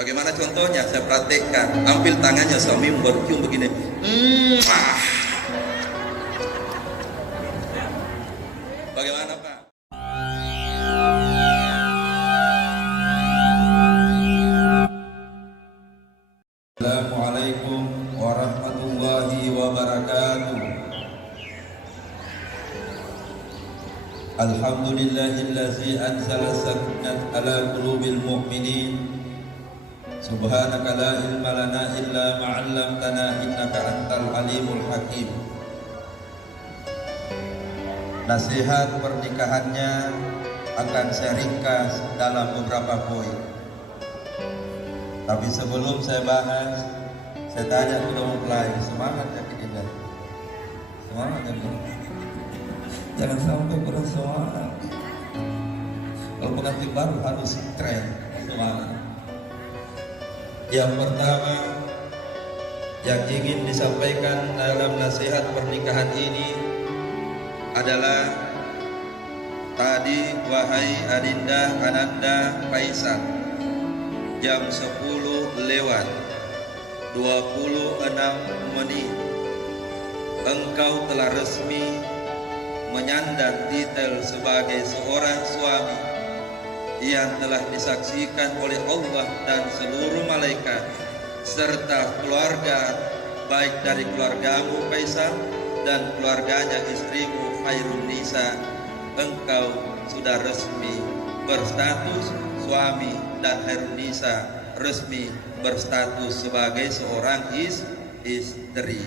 Bagaimana contohnya? Saya praktekkan. Ambil tangannya suami bercium begini. Bagaimana Pak? Assalamualaikum warahmatullahi wabarakatuh. Alhamdulillahillazi anzala sakinata ala qulubil mu'minin. Subhanaka la ilma lana illa ma 'allamtana innaka antal alimul hakim. Nasihat pernikahannya akan saya ringkas dalam beberapa poin. Tapi sebelum saya bahas, saya tanya kepada mempelai, semangat ya kita? Semangat ya kita? Jangan sampai kurang semangat. Kalau pengantin baru harus keren, semangat. Yang pertama yang ingin disampaikan dalam nasihat pernikahan ini adalah tadi, wahai Adinda Ananda Faisal, jam 10 lewat 26 menit engkau telah resmi menyandang titel sebagai seorang suami yang telah disaksikan oleh Allah dan seluruh malaikat serta keluarga, baik dari keluargamu Faisal dan keluarganya istrimu Khairun Nisa. Engkau sudah resmi berstatus suami dan Khairun Nisa resmi berstatus sebagai seorang istri.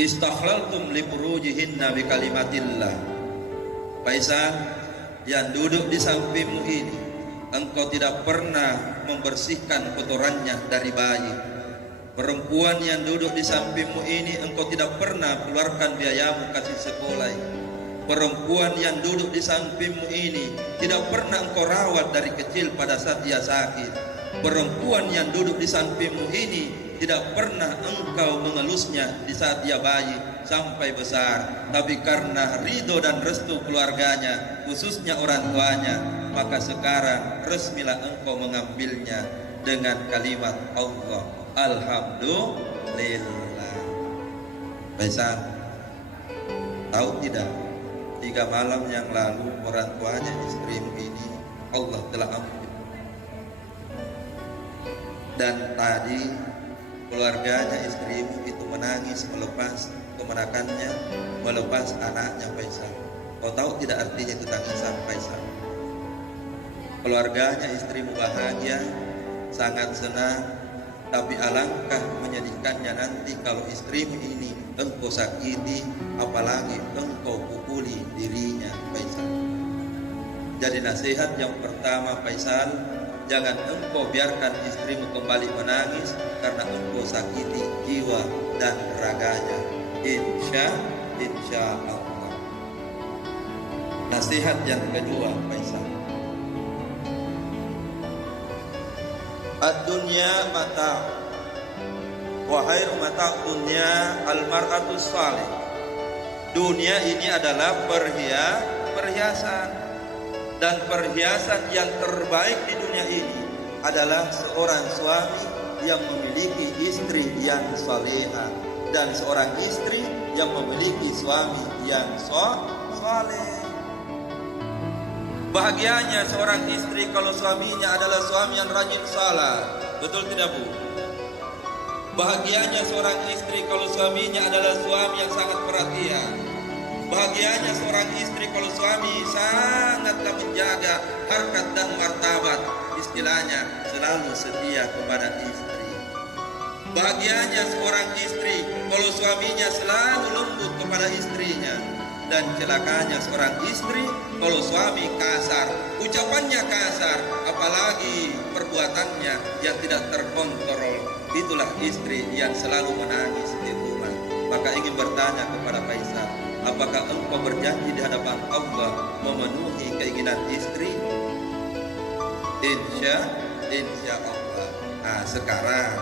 Istakhlaltum li furujihinna bi kalimatillah. Faisal, yang duduk di sampingmu ini, engkau tidak pernah membersihkan kotorannya dari bayi. Perempuan yang duduk di sampingmu ini, engkau tidak pernah keluarkan biayamu kasih sekolah. Perempuan yang duduk di sampingmu ini, tidak pernah engkau rawat dari kecil pada saat dia sakit. Perempuan yang duduk di sampingmu ini, tidak pernah engkau mengelusnya di saat dia bayi sampai besar. Tapi karena ridho dan restu keluarganya, khususnya orang tuanya, maka sekarang resmilah engkau mengambilnya dengan kalimat Allah, Alhamdulillah. Faisal, tahu tidak, 3 malam yang lalu orang tuanya istrimu ini Allah telah ampuni. Dan tadi keluarganya istrimu itu menangis melepas kemenakannya, melepas anaknya Faisal. Kau tahu tidak artinya itu tangisan Faisal? Keluarganya istrimu bahagia, sangat senang, tapi alangkah menyedihkannya nanti kalau istrimu ini engkau sakiti, apalagi engkau pukuli dirinya Faisal. Jadi nasihat yang pertama Faisal, jangan engkau biarkan istrimu kembali menangis karena engkau sakiti jiwa dan raganya. Insya Allah. Nasihat yang kedua Faisal, ad-dunya mata' wa khairu mata' dunya al-mar'atus salih. Dunia ini adalah perhiasan, dan perhiasan yang terbaik di dunia ini adalah seorang suami yang memiliki istri yang salehah dan seorang istri yang memiliki suami yang saleh. Bahagianya seorang istri kalau suaminya adalah suami yang rajin salat. Betul tidak Bu? Bahagianya seorang istri kalau suaminya adalah suami yang sangat perhatian. Bahagianya seorang istri kalau suami sangatlah menjaga harkat dan martabat, istilahnya selalu setia kepada istri. Bahagianya seorang istri kalau suaminya selalu lembut kepada istrinya. Dan celakanya seorang istri kalau suami kasar, ucapannya kasar, apalagi perbuatannya yang tidak terkontrol. Itulah istri yang selalu menangis di rumah. Maka ingin bertanya kepada Faisal, apakah engkau berjanji di hadapan Allah memenuhi keinginan istri? Insya Allah. Nah sekarang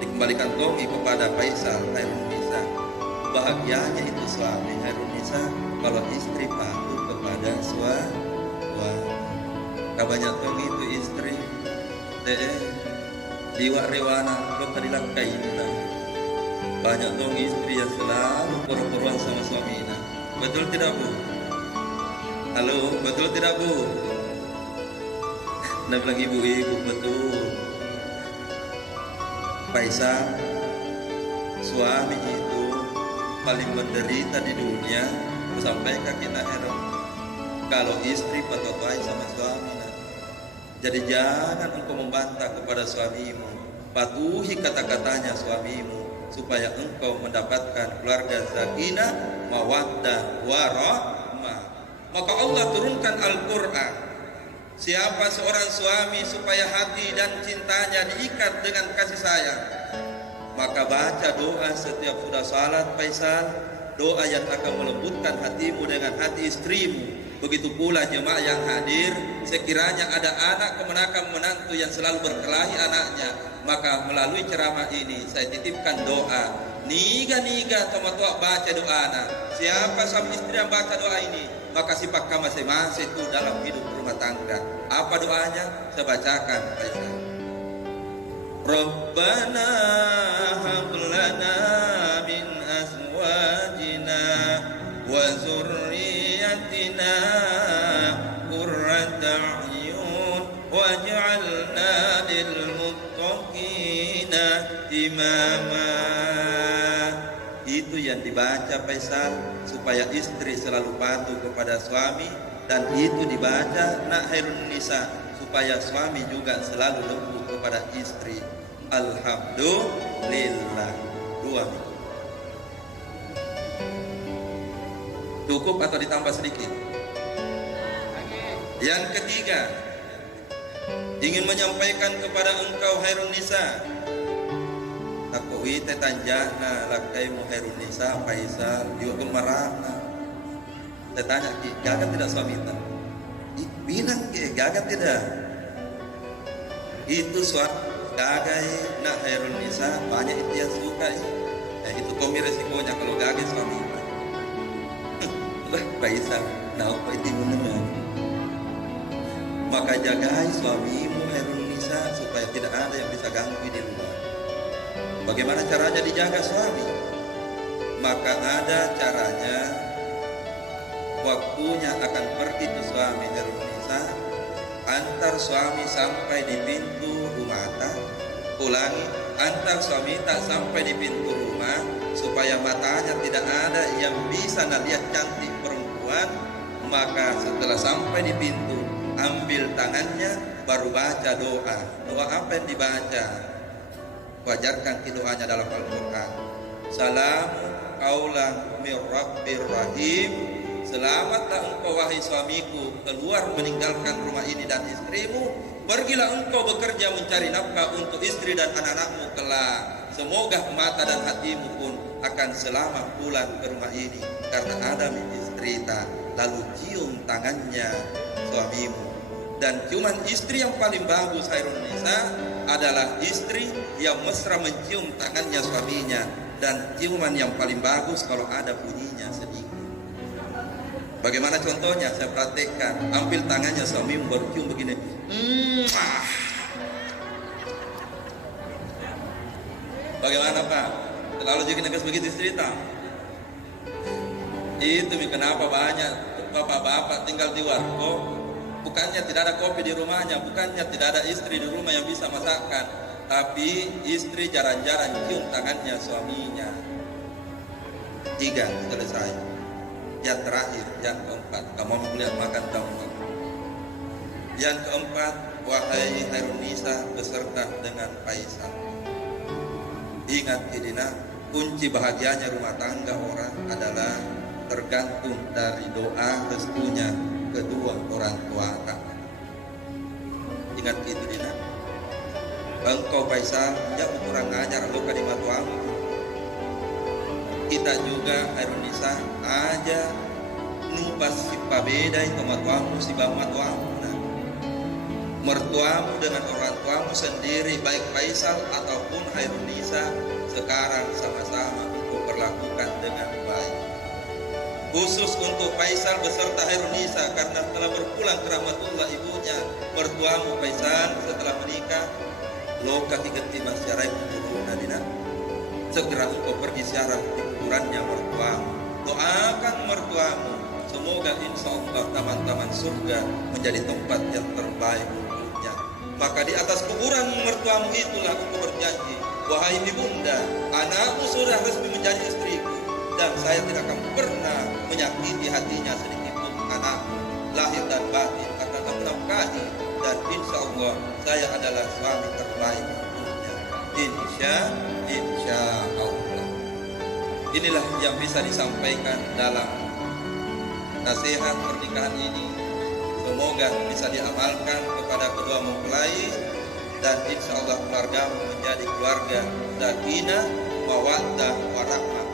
dikembalikan Tommy kepada Faisal Khairun Nisa. Bahagianya itu suami Khairun Nisa kalau istri patuh kepada suami. Kabanyak Tommy itu istri Diwa rewana lo kadilang kaina. Banyak dong istri yang selalu pura-puruan sama suaminya. Betul tidak Bu? Halo, betul tidak Bu? Nah bilang ibu-ibu betul. Faisal, suami itu paling menderita di dunia sampai kaki akhirat. Kalau istri patotoai sama suaminya. Jadi jangan engkau membantah kepada suamimu, patuhi kata-katanya suamimu, supaya engkau mendapatkan keluarga sakinah, mawaddah, warahmah. Maka Allah turunkan Al-Quran. Siapa seorang suami supaya hati dan cintanya diikat dengan kasih sayang, maka baca doa setiap sudah salat Faisal, doa yang akan melembutkan hatimu dengan hati istrimu. Begitu pula jemaah yang hadir, sekiranya ada anak kemenakan menantu yang selalu berkelahi anaknya, maka melalui ceramah ini saya titipkan doa. Niga-niga tomat-tomat baca doa anak. Siapa suami istri yang baca doa ini, maka sifat masing-masing itu dalam hidup rumah tangga. Apa doanya? Saya bacakan. Rabbana hab lana min azwajina wa zurriyyatina qurrata a'yun waj'alna lil muttaqina imama. Itu yang dibaca Faisal, supaya istri selalu patuh kepada suami, dan itu dibaca nak Khairun Nisa, supaya suami juga selalu lembut kepada istri. Alhamdulillah. 2 menit. Cukup atau ditambah sedikit? Yang ketiga, ingin menyampaikan kepada engkau Khairun Nisa, takui tetanjana lakai mu Khairun Nisa Faisal juga gemarana. Tetanya ki gagal tidak suami tak? Bilang ki gagal tidak? Itu suatu gagal nak Khairun Nisa banyak itu yang suka. Itu komi resikonya kalau gagal suami. Lah Faisal, nah apa itu mendengar? Maka jagai suamimu Khairun Nisa supaya tidak ada yang bisa ganggu di luar. Bagaimana caranya dijaga suami? Maka ada caranya. Waktunya akan pergi ke suami Khairun Nisa, antar suami sampai di pintu rumah tak, ulangi, antar suami tak sampai di pintu rumah, supaya matanya tidak ada yang bisa lihat cantik perempuan. Maka setelah sampai di pintu, ambil tangannya, baru baca doa. Doa apa yang dibaca? Wajarkan doanya dalam Al-Quran. Salamu qaulan mir rabbir rahim. Selamatlah engkau wahai suamiku, keluar meninggalkan rumah ini dan istrimu. Pergilah engkau bekerja mencari nafkah untuk istri dan anak-anakmu kelak. Semoga mata dan hatimu pun akan selamat pulang ke rumah ini, karena ada istri tak. Lalu cium tangannya suamimu. Dan cuman istri yang paling bagus Khairun Nisa adalah istri yang mesra mencium tangannya suaminya. Dan ciuman yang paling bagus kalau ada bunyinya sedikit. Bagaimana contohnya? Saya praktekkan. Ambil tangannya suamimu baru cium begini. Bagaimana Pak? Terlalu juga negas begitu istri tak? Itu kenapa banyak bapak-bapak tinggal di warkop, bukannya tidak ada kopi di rumahnya, bukannya tidak ada istri di rumah yang bisa masakkan, tapi istri jarang-jarang cium tangannya suaminya. 3, selesai. Yang terakhir, yang keempat, kamu mau lihat makan kamu. Yang keempat, wahai Khairun Nisa beserta dengan Faisal, ingat Idina, kunci bahagianya rumah tangga orang adalah tergantung dari doa restunya kedua orang tua kamu. Ingat itu Dina. Engkau Faisal, jangan kurang ajar lo kalimat tuamu. Kita juga Khairun Nisa aja numpas si pabeda itu matuamu si bamatuamu. Mertuamu dengan orang tuamu sendiri, baik Faisal ataupun Khairun Nisa, sekarang sama-sama untuk perlakukan dengan baik. Khusus untuk Faisal beserta Khairun Nisa, karena telah berpulang ke rahmatullah ibunya, mertuamu Faisal setelah menikah loka higeti masyarai kuburuna dina. Segera engkau pergi siarah di kuburannya mertuamu. Doakan mertuamu, semoga insya Allah taman-taman surga menjadi tempat yang terbaik untuknya. Maka di atas kuburan mertuamu itulah engkau berjanji, wahai ibunda, anakmu sudah resmi menjadi istriku, dan saya tidak akan pernah menyakiti hatinya sedikit pun. Anakmu lahir dan batin akan aku nafkahi, dan insya Allah saya adalah suami terbaik untuknya. Insya Allah. Inilah yang bisa disampaikan dalam nasihat pernikahan ini. Semoga bisa diamalkan kepada kedua mempelai, dan insya Allah keluargamu menjadi keluarga sakinah, mawaddah, warahmah